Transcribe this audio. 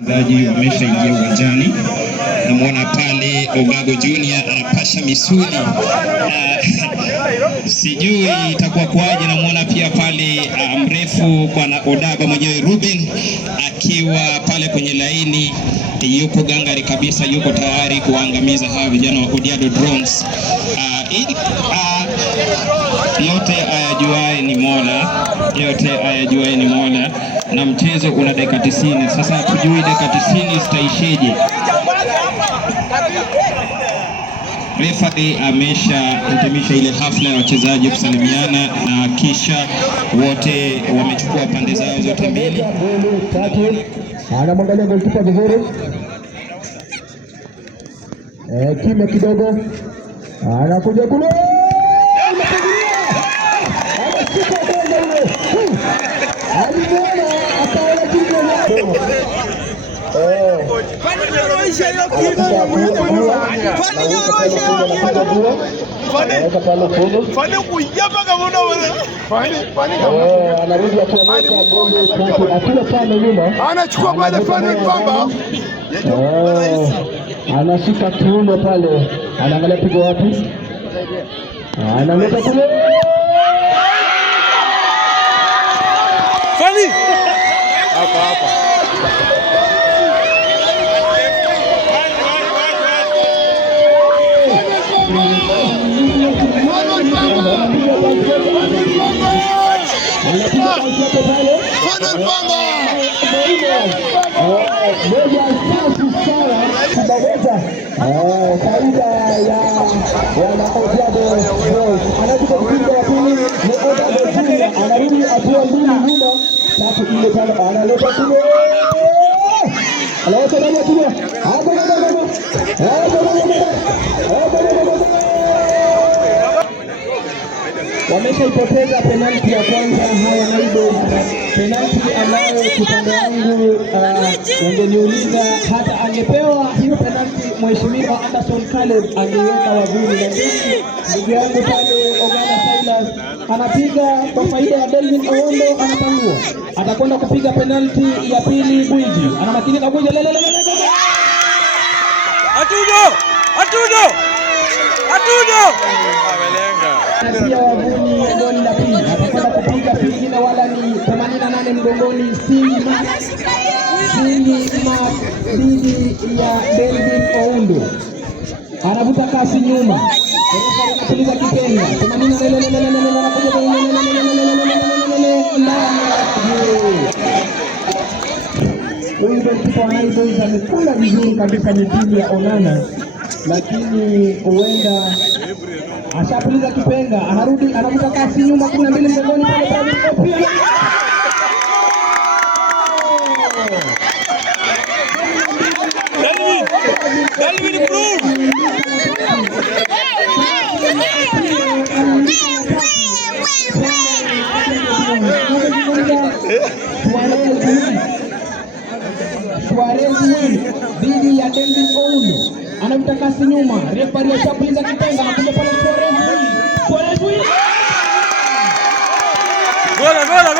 Wachezaji wameshaingia uwanjani. Namuona pale Ogago Junior anapasha misuli. Sijui itakuwa kwaje. Namuona pia pale mrefu bwana Odaga mwenyewe Ruben akiwa pale kwenye laini, yuko gangari kabisa, yuko tayari kuangamiza hawa vijana wa Odiado Drones. Yote ayajuae ni Mola, yote ayajuae ni Mola, na mchezo una dakika 90. Sasa tujui dakika 90 zitaisheje. Referee ameshahitimisha ile hafla ya wachezaji kusalimiana, na kisha wote wamechukua pande zao zote mbili. Anamwangalia golikipa vizuri, kimya kidogo, anakuja kule, anachukua pale Fani Pamba, anashika kiuno pale, anaangalia pigo wapi, analeta kule Fani hapa wameshaipoteza penalti ya kwanza hawa naibu. Penalti ambayo upande wangu ungeniuliza hata angepewa hiyo penalti Mheshimiwa Anderson Caleb angeiweka wavuni, lakini ndugu yangu pale Ogana Silas anapiga kwa faida ya Delvin Owondo, anapangua atakwenda kupiga penalti ya pili. Bwiji anamakinika, Bwiji pia wavuni goli la pili, atakwenda kupiga pengine wala ni 88 mgongoni. Cindy Mark dhidi ya Delvin Owondo, anavuta kasi nyuma, anapuliza kipenga 80 amekula vizuri kabisa mipili ya Onana, lakini huenda ashapuliza kipenga, anarudi, anavuta kasi nyuma 12 mgongoni pale pia. Dalvin Cruz Suarez dhidi ya Delvin Owondo, anavuta kasi nyuma, referee ashapuliza kipenga, anakuja pale Suarez gola